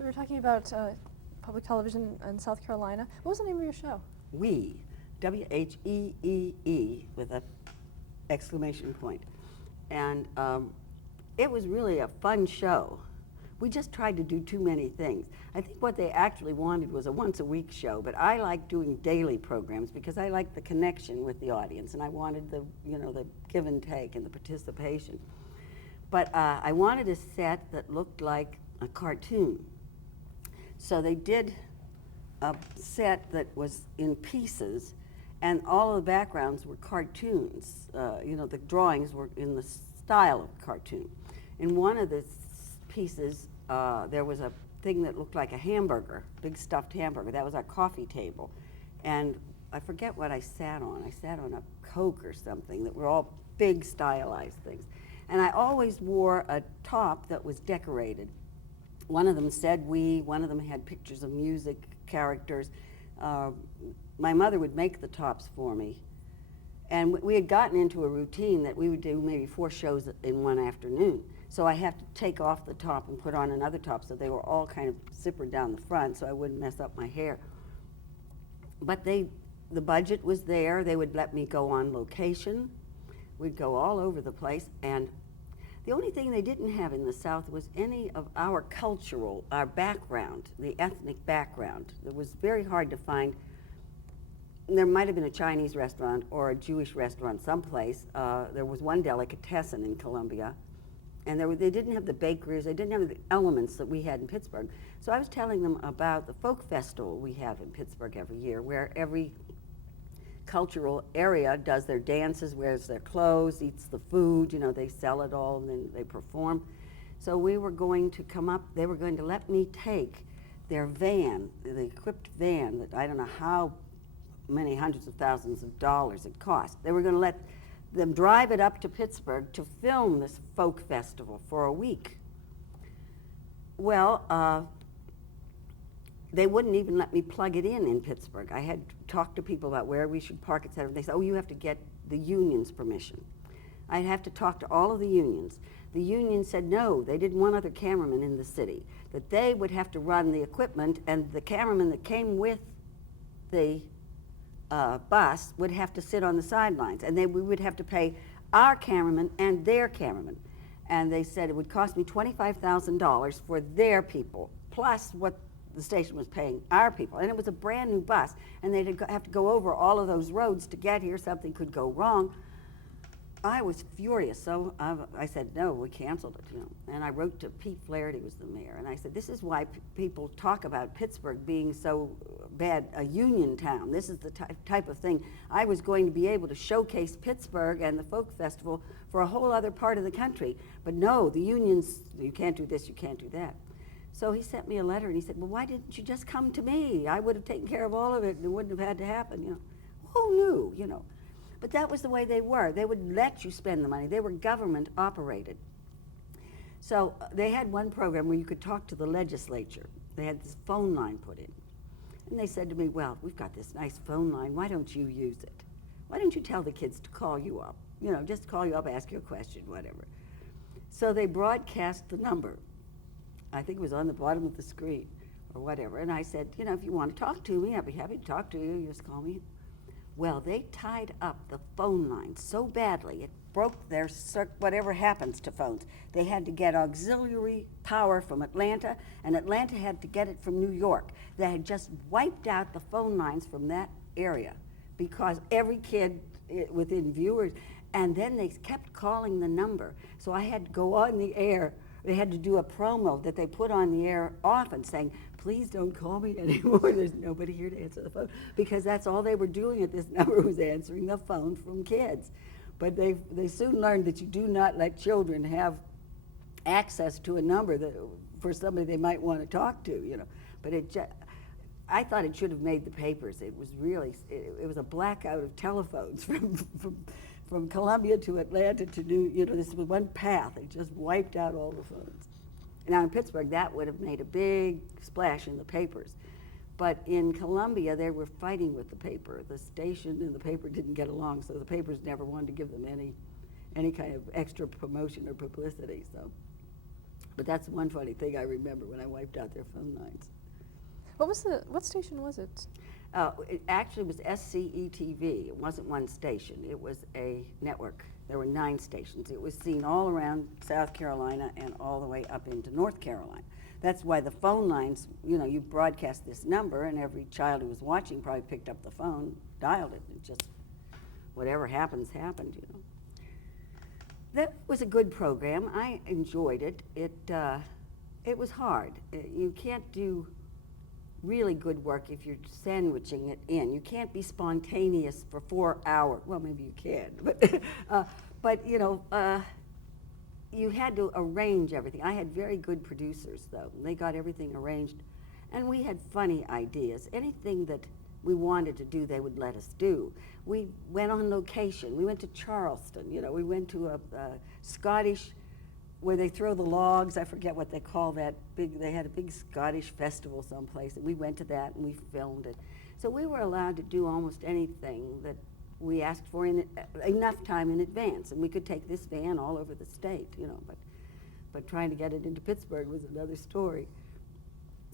We were talking about public television in South Carolina. What was the name of your show? We, W-H-E-E-E with a exclamation point. And it was really a fun show. We just tried to do too many things. I think what they actually wanted was a once-a-week show, but I like doing daily programs because I like the connection with the audience, and I wanted the, the give and take and the participation. But I wanted a set that looked like a cartoon. So they did a set that was in pieces, and all of the backgrounds were cartoons. The drawings were in the style of cartoon. In one of the pieces, there was a thing that looked like a hamburger, big stuffed hamburger. That was our coffee table. And I forget what I sat on. I sat on a Coke or something that were all big stylized things. And I always wore a top that was decorated. One of them said "we," one of them had pictures of music characters. My mother would make the tops for me. And we had gotten into a routine that we would do maybe 4 shows in one afternoon. So I have to take off the top and put on another top, so they were all kind of zippered down the front so I wouldn't mess up my hair. But the budget was there. They would let me go on location. We'd go all over the place, and the only thing they didn't have in the South was any of our background, the ethnic background. It was very hard to find. There might have been a Chinese restaurant or a Jewish restaurant someplace. There was one delicatessen in Columbia, and they didn't have the bakeries. They didn't have the elements that we had in Pittsburgh. So I was telling them about the folk festival we have in Pittsburgh every year, where every cultural area does their dances, wears their clothes, eats the food, they sell it all, and then they perform. So we were going to come up, they were going to let me take their van, the equipped van that I don't know how many hundreds of thousands of dollars it cost. They were going to let them drive it up to Pittsburgh to film this folk festival for a week. Well, they wouldn't even let me plug it in Pittsburgh. I had talked to people about where we should park, et cetera. They said, oh, you have to get the union's permission. I'd have to talk to all of the unions. The union said no, they didn't want other cameramen in the city, that they would have to run the equipment, and the cameraman that came with the bus would have to sit on the sidelines, and we would have to pay our cameraman and their cameraman. And they said it would cost me $25,000 for their people, plus what the station was paying our people. And it was a brand new bus, and they'd have to go over all of those roads to get here. Something could go wrong. I was furious, so I said, no, we canceled it, And I wrote to Pete Flaherty, was the mayor, and I said, this is why people talk about Pittsburgh being so bad, a union town. This is the type of thing. I was going to be able to showcase Pittsburgh and the folk festival for a whole other part of the country. But no, the unions, you can't do this, you can't do that. So he sent me a letter, and he said, well, why didn't you just come to me? I would have taken care of all of it, and it wouldn't have had to happen, Who knew, But that was the way they were. They would let you spend the money. They were government operated. So they had one program where you could talk to the legislature. They had this phone line put in. And they said to me, well, we've got this nice phone line. Why don't you use it? Why don't you tell the kids to call you up? Just call you up, ask you a question, whatever. So they broadcast the number. I think it was on the bottom of the screen or whatever. And I said, if you want to talk to me, I'd be happy to talk to you. You just call me. Well, they tied up the phone line so badly, it broke their whatever happens to phones. They had to get auxiliary power from Atlanta, and Atlanta had to get it from New York. They had just wiped out the phone lines from that area because every kid within viewers, and then they kept calling the number. So I had to go on the air. They had to do a promo that they put on the air often saying, please don't call me anymore. There's nobody here to answer the phone. Because that's all they were doing at this number was answering the phone from kids. But they soon learned that you do not let children have access to a number for somebody they might want to talk to, But I thought it should have made the papers. It was really, it was a blackout of telephones from Columbia to Atlanta to this was one path. It just wiped out all the phones. Now in Pittsburgh, that would have made a big splash in the papers. But in Columbia, they were fighting with the paper. The station and the paper didn't get along, so the papers never wanted to give them any kind of extra promotion or publicity. So But that's one funny thing I remember when I wiped out their phone lines. What station was it? It actually was SCETV. It wasn't one station. It was a network. There were 9 stations. It was seen all around South Carolina and all the way up into North Carolina. That's why the phone lines, you broadcast this number, and every child who was watching probably picked up the phone, dialed it, and just whatever happens, happened, That was a good program. I enjoyed it. It was hard. You can't do really good work if you're sandwiching it in. You can't be spontaneous for 4 hours. Well, maybe you can, but you had to arrange everything. I had very good producers, though. They got everything arranged, and we had funny ideas. Anything that we wanted to do, they would let us do. We went on location. We went to Charleston. We went to a Scottish, where they throw the logs. I forget what they call that. They had a big Scottish festival someplace, and we went to that and we filmed it. So we were allowed to do almost anything that we asked for in enough time in advance, and we could take this van all over the state, but trying to get it into Pittsburgh was another story.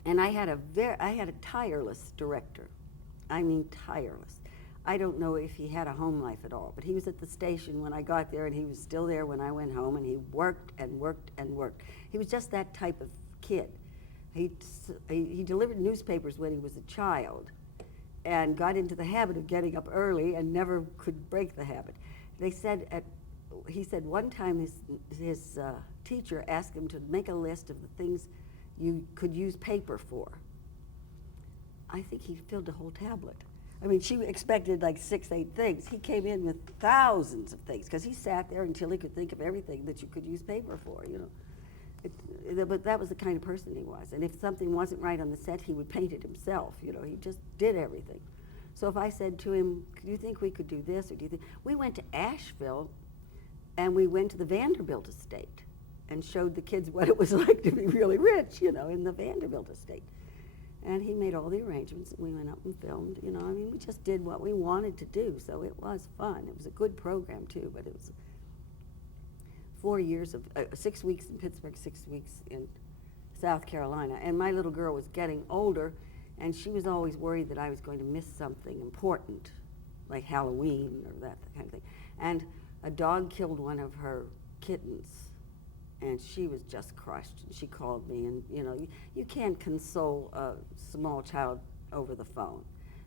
And I had a tireless director. I mean tireless. I don't know if he had a home life at all, but he was at the station when I got there, and he was still there when I went home, and he worked and worked and worked. He was just that type of kid. He delivered newspapers when he was a child and got into the habit of getting up early and never could break the habit. He said one time his teacher asked him to make a list of the things you could use paper for. I think he filled a whole tablet. I mean, she expected like 6, 8 things. He came in with thousands of things because he sat there until he could think of everything that you could use paper for, But that was the kind of person he was. And if something wasn't right on the set, he would paint it himself. He just did everything. So if I said to him, do you think we could do this, or do you think... We went to Asheville, and we went to the Vanderbilt estate and showed the kids what it was like to be really rich, in the Vanderbilt estate. And he made all the arrangements, and we went up and filmed, we just did what we wanted to do, so it was fun. It was a good program, too, but it was 4 years of, 6 weeks in Pittsburgh, 6 weeks in South Carolina. And my little girl was getting older, and she was always worried that I was going to miss something important, like Halloween or that kind of thing. And a dog killed one of her kittens, and she was just crushed. She called me, and you can't console a small child over the phone.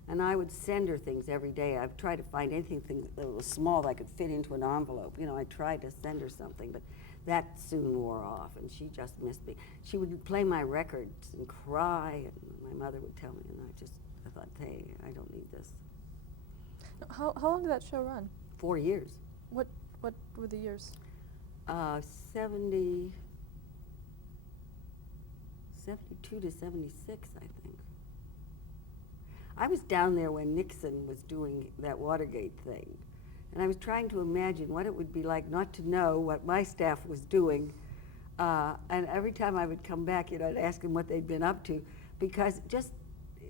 And I would send her things every day. I'd try to find anything that was small that I could fit into an envelope. I tried to send her something, but that soon wore off, and she just missed me. She would play my records and cry, and my mother would tell me, and I thought, hey, I don't need this. How long did that show run? 4 years. What were the years? 72 to 76, I think. I was down there when Nixon was doing that Watergate thing, and I was trying to imagine what it would be like not to know what my staff was doing, and every time I would come back, I'd ask them what they'd been up to, because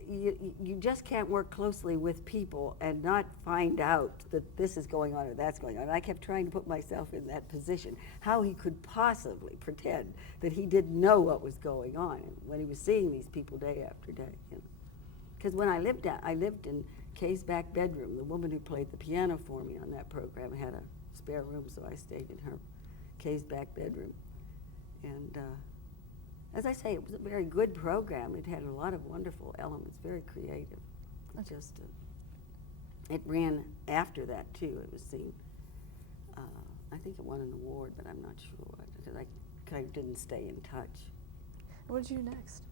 you just can't work closely with people and not find out that this is going on or that's going on. And I kept trying to put myself in that position, how he could possibly pretend that he didn't know what was going on when he was seeing these people day after day. Because when I lived in Kay's back bedroom. The woman who played the piano for me on that program had a spare room, so I stayed in her Kay's back bedroom. And as I say, it was a very good program. It had a lot of wonderful elements, very creative. Okay. Just, it ran after that too. It was seen. I think it won an award, but I'm not sure because I kind of didn't stay in touch. What did you do next?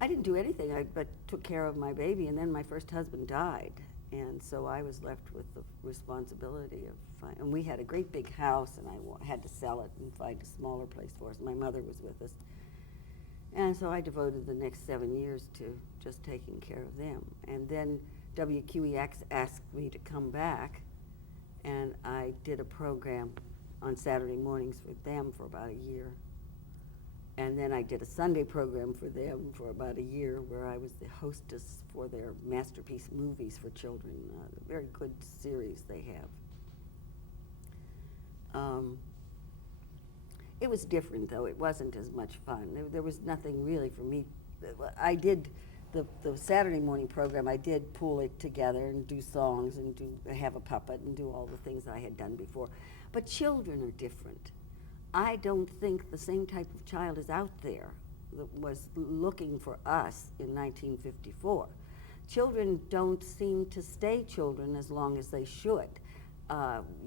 I didn't do anything. But took care of my baby, and then my first husband died, and so I was left with the responsibility of. And we had a great big house, and I had to sell it and find a smaller place for us. My mother was with us. And so I devoted the next 7 years to just taking care of them. And then WQEX asked me to come back, and I did a program on Saturday mornings for them for about a year. And then I did a Sunday program for them for about a year where I was the hostess for their masterpiece movies for children, a very good series they have. It was different, though. It wasn't as much fun. There was nothing really for me. I did the Saturday morning program. I did pull it together and do songs and have a puppet and do all the things I had done before. But children are different. I don't think the same type of child is out there that was looking for us in 1954. Children don't seem to stay children as long as they should.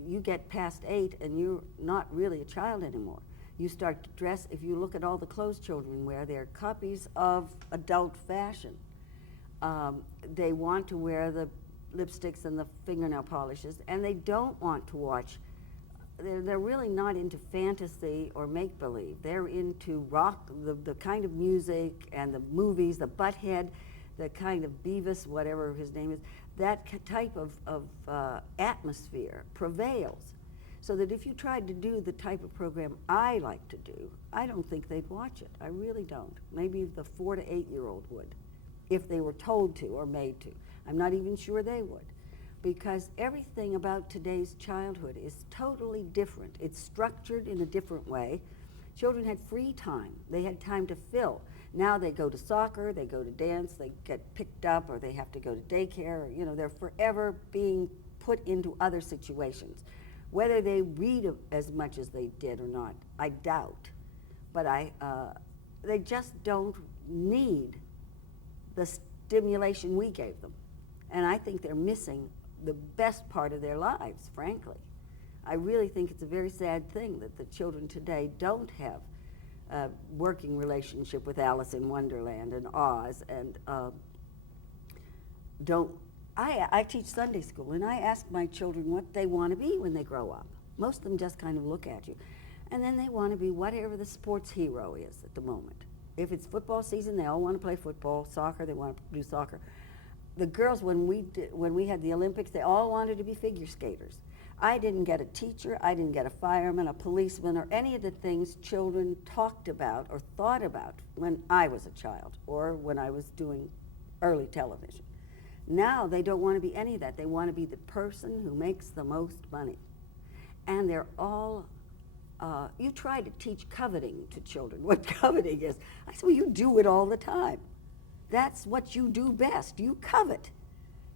You get past 8 and you're not really a child anymore. You start to dress, if you look at all the clothes children wear, they're copies of adult fashion. They want to wear the lipsticks and the fingernail polishes, and they don't want to watch. They're really not into fantasy or make-believe. They're into rock, the kind of music and the movies, the Butthead, the kind of Beavis, whatever his name is. That type of atmosphere prevails. So that if you tried to do the type of program I like to do, I don't think they'd watch it. I really don't. Maybe the 4 to 8-year-old would, if they were told to or made to. I'm not even sure they would. Because everything about today's childhood is totally different. It's structured in a different way. Children had free time. They had time to fill. Now they go to soccer, they go to dance, they get picked up, or they have to go to daycare. Or, you know, they're forever being put into other situations. Whether they read as much as they did or not, I doubt. But they just don't need the stimulation we gave them. And I think they're missing the best part of their lives, frankly. I really think it's a very sad thing that the children today don't have a working relationship with Alice in Wonderland and Oz, and I teach Sunday school, and I ask my children what they want to be when they grow up. Most of them just kind of look at you. And then they want to be whatever the sports hero is at the moment. If it's football season, they all want to play football. Soccer, they want to do soccer. The girls, when we had the Olympics, they all wanted to be figure skaters. I didn't get a teacher, I didn't get a fireman, a policeman, or any of the things children talked about or thought about when I was a child or when I was doing early television. Now they don't want to be any of that. They want to be the person who makes the most money. And they're all, you try to teach coveting to children, what coveting is. I said, well, you do it all the time. That's what you do best. You covet.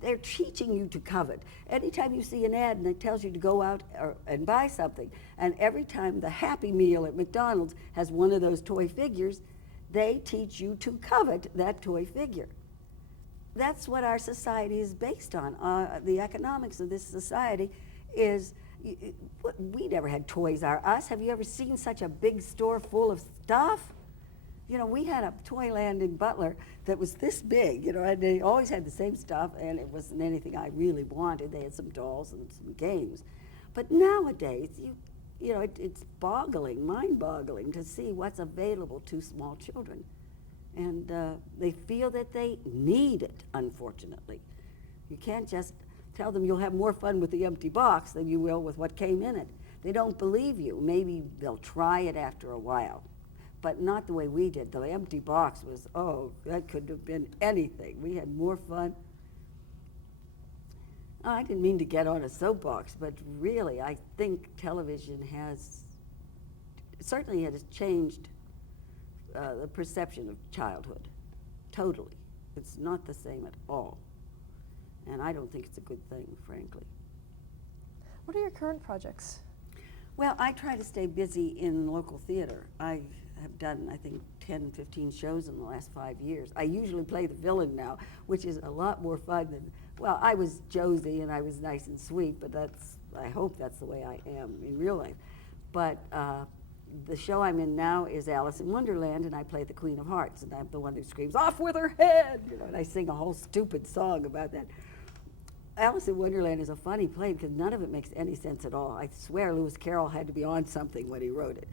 They're teaching you to covet. Anytime you see an ad and it tells you to go out and buy something, and every time the Happy Meal at McDonald's has one of those toy figures, they teach you to covet that toy figure. That's what our society is based on. The economics of this society is, we never had Toys R Us. Have you ever seen such a big store full of stuff? You know, we had a Toyland in Butler that was this big, you know, and they always had the same stuff, and it wasn't anything I really wanted. They had some dolls and some games. But nowadays, you know, it's boggling, mind-boggling to see what's available to small children. And they feel that they need it, unfortunately. You can't just tell them you'll have more fun with the empty box than you will with what came in it. They don't believe you. Maybe they'll try it after a while. But not the way we did. The empty box was, oh, that could have been anything. We had more fun. Oh, I didn't mean to get on a soapbox, but really, I think television certainly has changed the perception of childhood, totally. It's not the same at all. And I don't think it's a good thing, frankly. What are your current projects? Well, I try to stay busy in local theater. I have done, I think, 10, 15 shows in the last 5 years. I usually play the villain now, which is a lot more fun than, well, I was Josie and I was nice and sweet, but I hope that's the way I am in real life. But the show I'm in now is Alice in Wonderland, and I play the Queen of Hearts, and I'm the one who screams, "Off with her head!" You know, and I sing a whole stupid song about that. Alice in Wonderland is a funny play because none of it makes any sense at all. I swear Lewis Carroll had to be on something when he wrote it.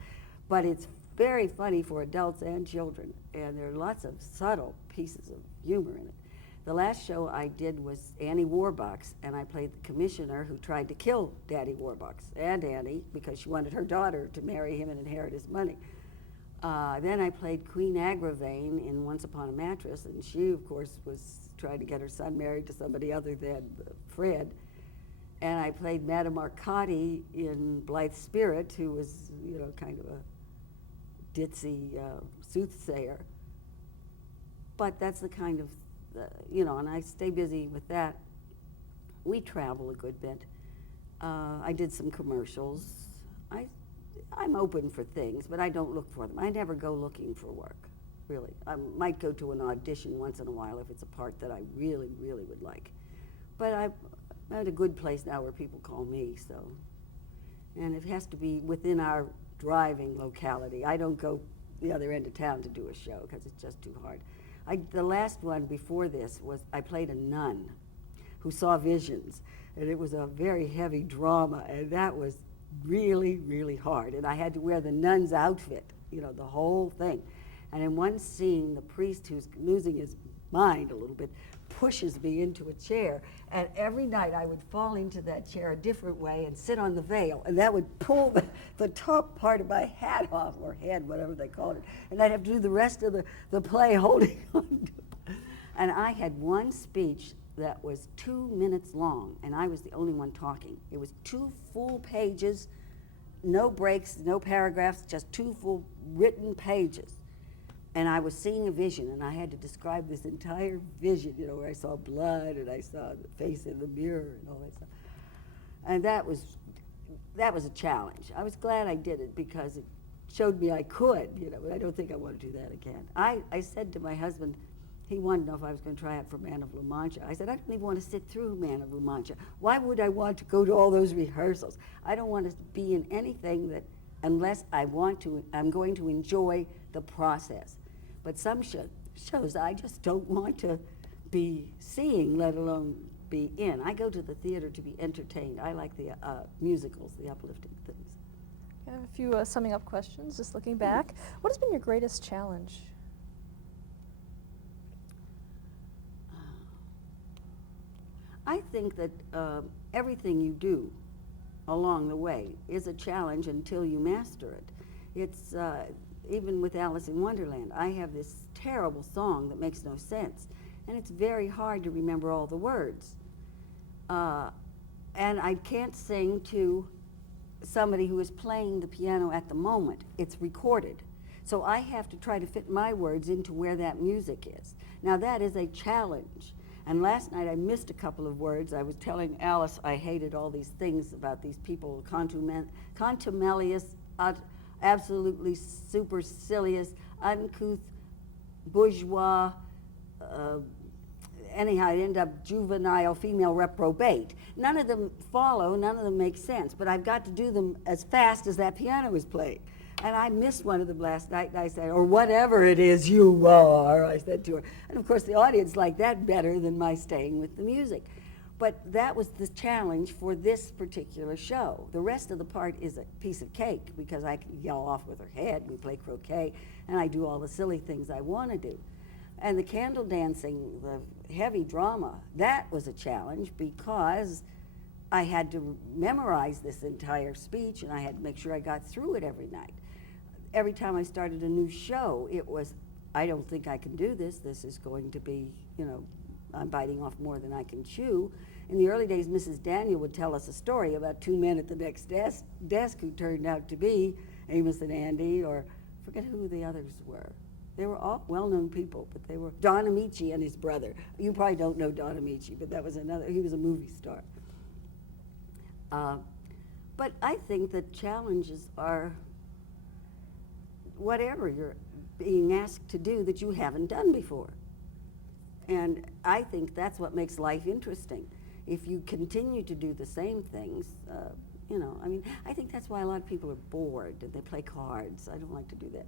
But it's very funny for adults and children, and there are lots of subtle pieces of humor in it. The last show I did was Annie Warbucks, and I played the commissioner who tried to kill Daddy Warbucks and Annie because she wanted her daughter to marry him and inherit his money. Then I played Queen Agravain in Once Upon a Mattress, and she, of course, was trying to get her son married to somebody other than Fred. And I played Madame Arcati in Blithe Spirit, who was, you know, kind of a ditzy soothsayer. But that's the kind of, you know, and I stay busy with that. We travel a good bit. I did some commercials. I'm open for things, but I don't look for them. I never go looking for work, really. I might go to an audition once in a while if it's a part that I really, really would like. But I'm at a good place now where people call me, so. And it has to be within our driving locality. I don't go the other end of town to do a show because it's just too hard. The last one before this was I played a nun who saw visions, and it was a very heavy drama, and that was really, really hard. And I had to wear the nun's outfit, you know, the whole thing. And in one scene, the priest, who's losing his mind a little bit, pushes me into a chair, and every night I would fall into that chair a different way and sit on the veil, and that would pull the top part of my hat off, or head, whatever they called it, and I'd have to do the rest of the play holding on to it. And I had one speech that was 2 minutes long, and I was the only one talking. It was 2 full pages, no breaks, no paragraphs, just 2 full written pages. And I was seeing a vision, and I had to describe this entire vision, you know, where I saw blood, and I saw the face in the mirror, and all that stuff. And that was a challenge. I was glad I did it because it showed me I could, you know, but I don't think I want to do that again. I said to my husband, he wanted to know if I was going to try out for Man of La Mancha. I said, I don't even want to sit through Man of La Mancha. Why would I want to go to all those rehearsals? I don't want to be in anything that, unless I'm going to enjoy the process. But some shows I just don't want to be seeing, let alone be in. I go to the theater to be entertained. I like the musicals, the uplifting things. I have a few summing up questions, just looking back. What has been your greatest challenge? I think that everything you do along the way is a challenge until you master it. It's even with Alice in Wonderland, I have this terrible song that makes no sense, and it's very hard to remember all the words. And I can't sing to somebody who is playing the piano at the moment. It's recorded. So I have to try to fit my words into where that music is. Now that is a challenge. And last night I missed a couple of words. I was telling Alice I hated all these things about these people, contumelious, absolutely supercilious, uncouth, bourgeois, anyhow, I end up juvenile, female reprobate. None of them follow, none of them make sense, but I've got to do them as fast as that piano is playing. And I missed one of them last night, and I said, or whatever it is you are, I said to her. And of course the audience liked that better than my staying with the music. But that was the challenge for this particular show. The rest of the part is a piece of cake because I can yell off with her head, we play croquet, and I do all the silly things I want to do. And the candle dancing, the heavy drama, that was a challenge because I had to memorize this entire speech and I had to make sure I got through it every night. Every time I started a new show, it was, I don't think I can do this. This is going to be, you know, I'm biting off more than I can chew. In the early days, Mrs. Daniel would tell us a story about 2 men at the next desk who turned out to be Amos and Andy, or forget who the others were. They were all well-known people, but they were Don Amici and his brother. You probably don't know Don Amici, but that was another, he was a movie star. But I think that challenges are whatever you're being asked to do that you haven't done before. And I think that's what makes life interesting. If you continue to do the same things, you know, I mean, I think that's why a lot of people are bored and they play cards. I don't like to do that.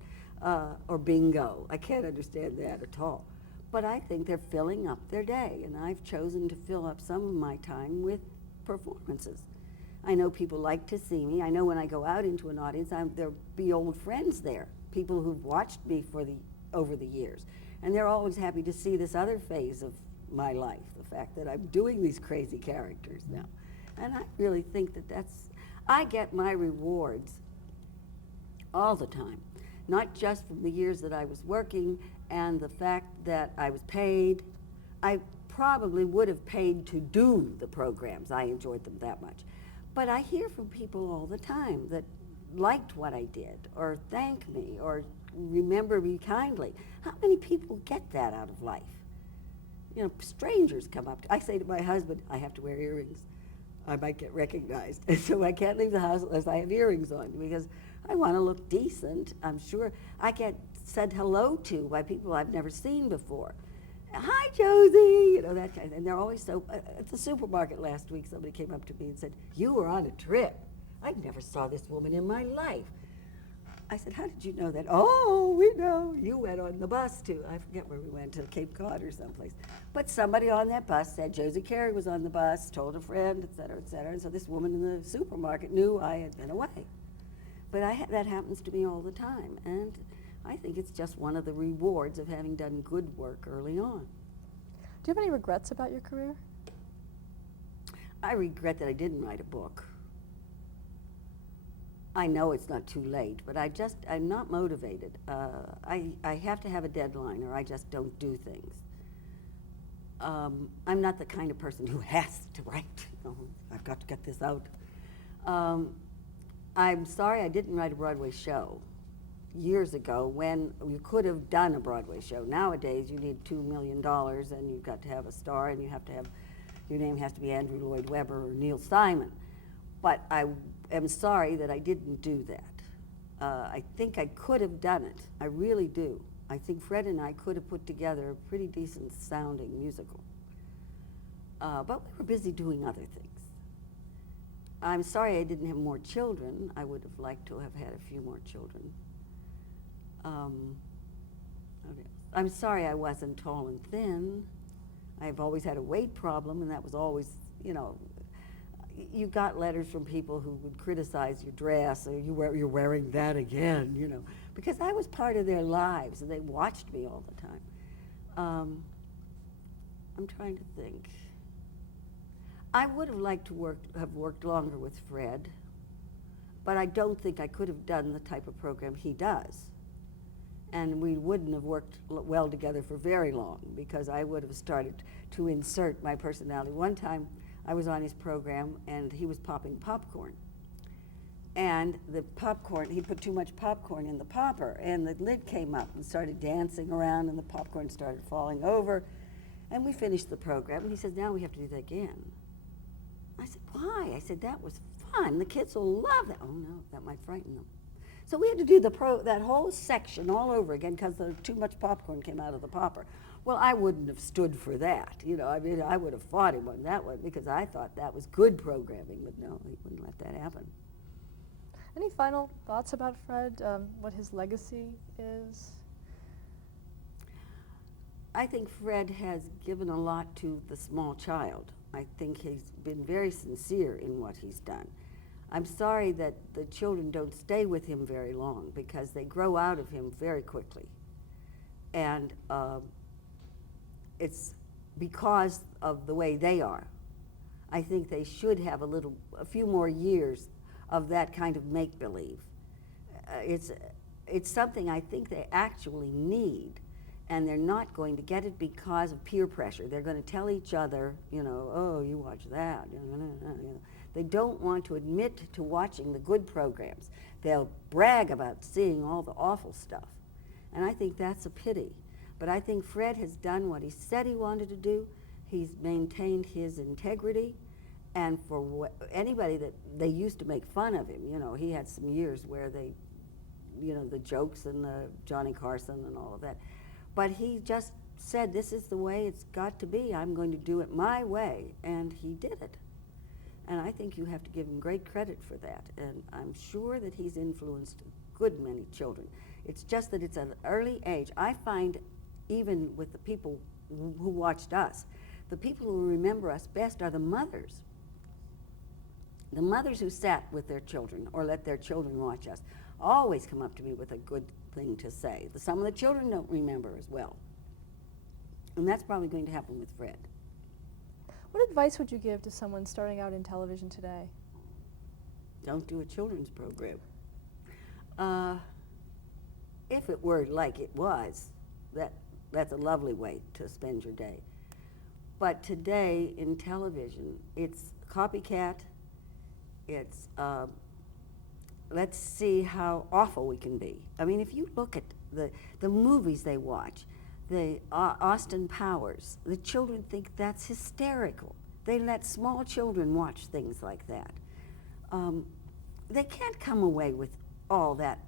Or bingo. I can't understand that at all. But I think they're filling up their day, and I've chosen to fill up some of my time with performances. I know people like to see me. I know when I go out into an audience, there'll be old friends there, people who've watched me over the years. And they're always happy to see this other phase of my life, the fact that I'm doing these crazy characters now. And I really think that I get my rewards all the time, not just from the years that I was working and the fact that I was paid. I probably would have paid to do the programs. I enjoyed them that much. But I hear from people all the time that liked what I did, or thank me, or remember me kindly. How many people get that out of life? You know, strangers come up. I say to my husband, I have to wear earrings. I might get recognized. And so I can't leave the house unless I have earrings on because I want to look decent. I'm sure I get said hello to by people I've never seen before. Hi, Josie, you know, that kind of, and they're always so, at the supermarket last week, somebody came up to me and said, you were on a trip. I never saw this woman in my life. I said, how did you know that? Oh, we know. You went on the bus to, I forget where we went, to Cape Cod or someplace. But somebody on that bus said Josie Carey was on the bus, told a friend, et cetera, et cetera. And so this woman in the supermarket knew I had been away. But that happens to me all the time. And I think it's just one of the rewards of having done good work early on. Do you have any regrets about your career? I regret that I didn't write a book. I know it's not too late, but I'm not motivated. I have to have a deadline or I just don't do things. I'm not the kind of person who has to write. You know, I've got to get this out. I'm sorry I didn't write a Broadway show years ago when you could have done a Broadway show. Nowadays you need $2 million and you've got to have a star and you have to have, your name has to be Andrew Lloyd Webber or Neil Simon. But I am sorry that I didn't do that. I think I could have done it. I really do. I think Fred and I could have put together a pretty decent sounding musical. But we were busy doing other things. I'm sorry I didn't have more children. I would have liked to have had a few more children. Okay. I'm sorry I wasn't tall and thin. I've always had a weight problem, and that was always, you know, you got letters from people who would criticize your dress, or you're wearing that again, you know, because I was part of their lives, and they watched me all the time. I'm trying to think. I would have liked to have worked longer with Fred, but I don't think I could have done the type of program he does. And we wouldn't have worked well together for very long because I would have started to insert my personality. One time I was on his program and he was popping popcorn. And the popcorn, he put too much popcorn in the popper and the lid came up and started dancing around and the popcorn started falling over. And we finished the program and he said, now we have to do that again. I said, why? I said, that was fun. The kids will love that. Oh no, that might frighten them. So we had to do that whole section all over again because too much popcorn came out of the popper. Well, I wouldn't have stood for that. You know, I mean, I would have fought him on that one because I thought that was good programming, but no, he wouldn't let that happen. Any final thoughts about Fred, what his legacy is? I think Fred has given a lot to the small child. I think he's been very sincere in what he's done. I'm sorry that the children don't stay with him very long because they grow out of him very quickly. And it's because of the way they are. I think they should have a few more years of that kind of make-believe. It's something I think they actually need, and they're not going to get it because of peer pressure. They're going to tell each other, you know, oh, you watch that. You know. They don't want to admit to watching the good programs. They'll brag about seeing all the awful stuff. And I think that's a pity. But I think Fred has done what he said he wanted to do. He's maintained his integrity. And for anybody that they used to make fun of him, you know, he had some years where they, you know, the jokes and the Johnny Carson and all of that. But he just said, this is the way it's got to be. I'm going to do it my way. And he did it. And I think you have to give him great credit for that. And I'm sure that he's influenced a good many children. It's just that it's at an early age. I find even with the people who watched us, the people who remember us best are the mothers. The mothers who sat with their children or let their children watch us always come up to me with a good thing to say. Some of the children don't remember as well. And that's probably going to happen with Fred. What advice would you give to someone starting out in television today? Don't do a children's program. If it were like it was, that's a lovely way to spend your day. But today in television, it's copycat. It's let's see how awful we can be. I mean, if you look at the movies they watch, the Austin Powers. The children think that's hysterical. They let small children watch things like that. They can't come away with all that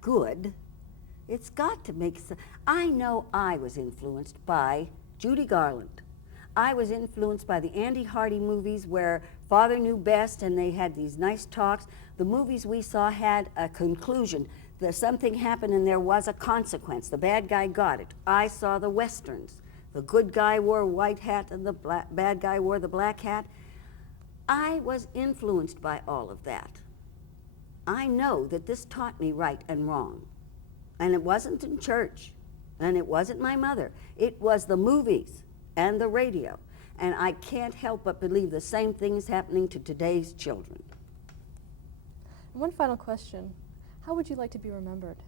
good. It's got to make sense. I know I was influenced by Judy Garland. I was influenced by the Andy Hardy movies where father knew best and they had these nice talks. The movies we saw had a conclusion. Something happened and there was a consequence. The bad guy got it. I saw the Westerns. The good guy wore a white hat and the bad guy wore the black hat. I was influenced by all of that. I know that this taught me right and wrong. And it wasn't in church, and it wasn't my mother. It was the movies and the radio. And I can't help but believe the same thing is happening to today's children. One final question. How would you like to be remembered?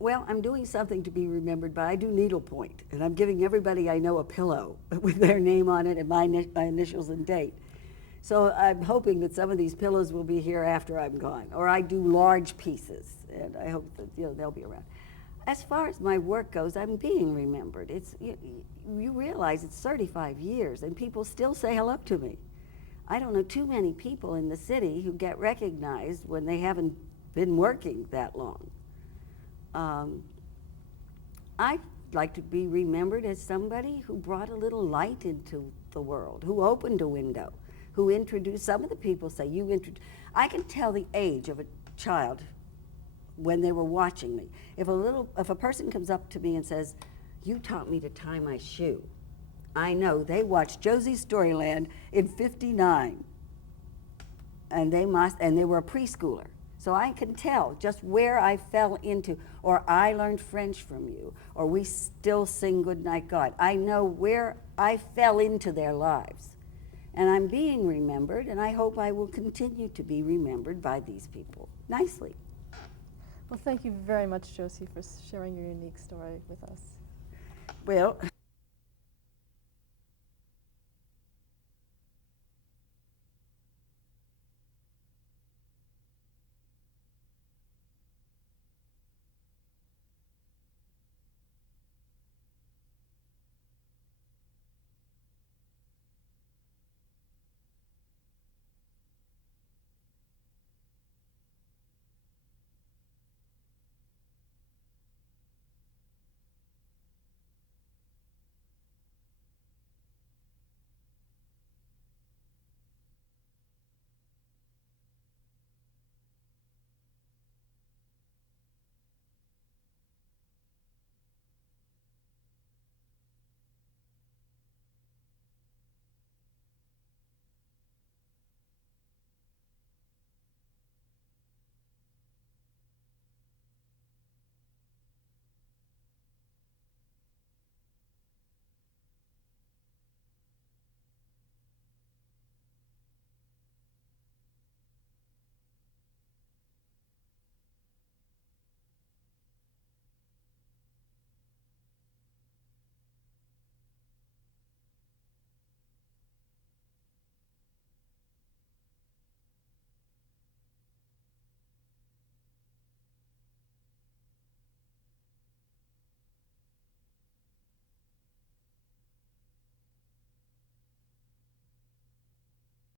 Well, I'm doing something to be remembered by. I do needlepoint, and I'm giving everybody I know a pillow with their name on it and my initials and date. So I'm hoping that some of these pillows will be here after I'm gone. Or I do large pieces, and I hope that they'll be around. As far as my work goes, I'm being remembered. You realize it's 35 years, and people still say hello to me. I don't know too many people in the city who get recognized when they haven't been working that long. I'd like to be remembered as somebody who brought a little light into the world, who opened a window, who introduced. Some of the people say, I can tell the age of a child when they were watching me. If a person comes up to me and says, "You taught me to tie my shoe," I know they watched Josie Storyland in '59, and they were a preschooler. So I can tell just where I fell into, or I learned French from you, or we still sing Goodnight God. I know where I fell into their lives. And I'm being remembered, and I hope I will continue to be remembered by these people nicely. Well, thank you very much, Josie, for sharing your unique story with us. Well.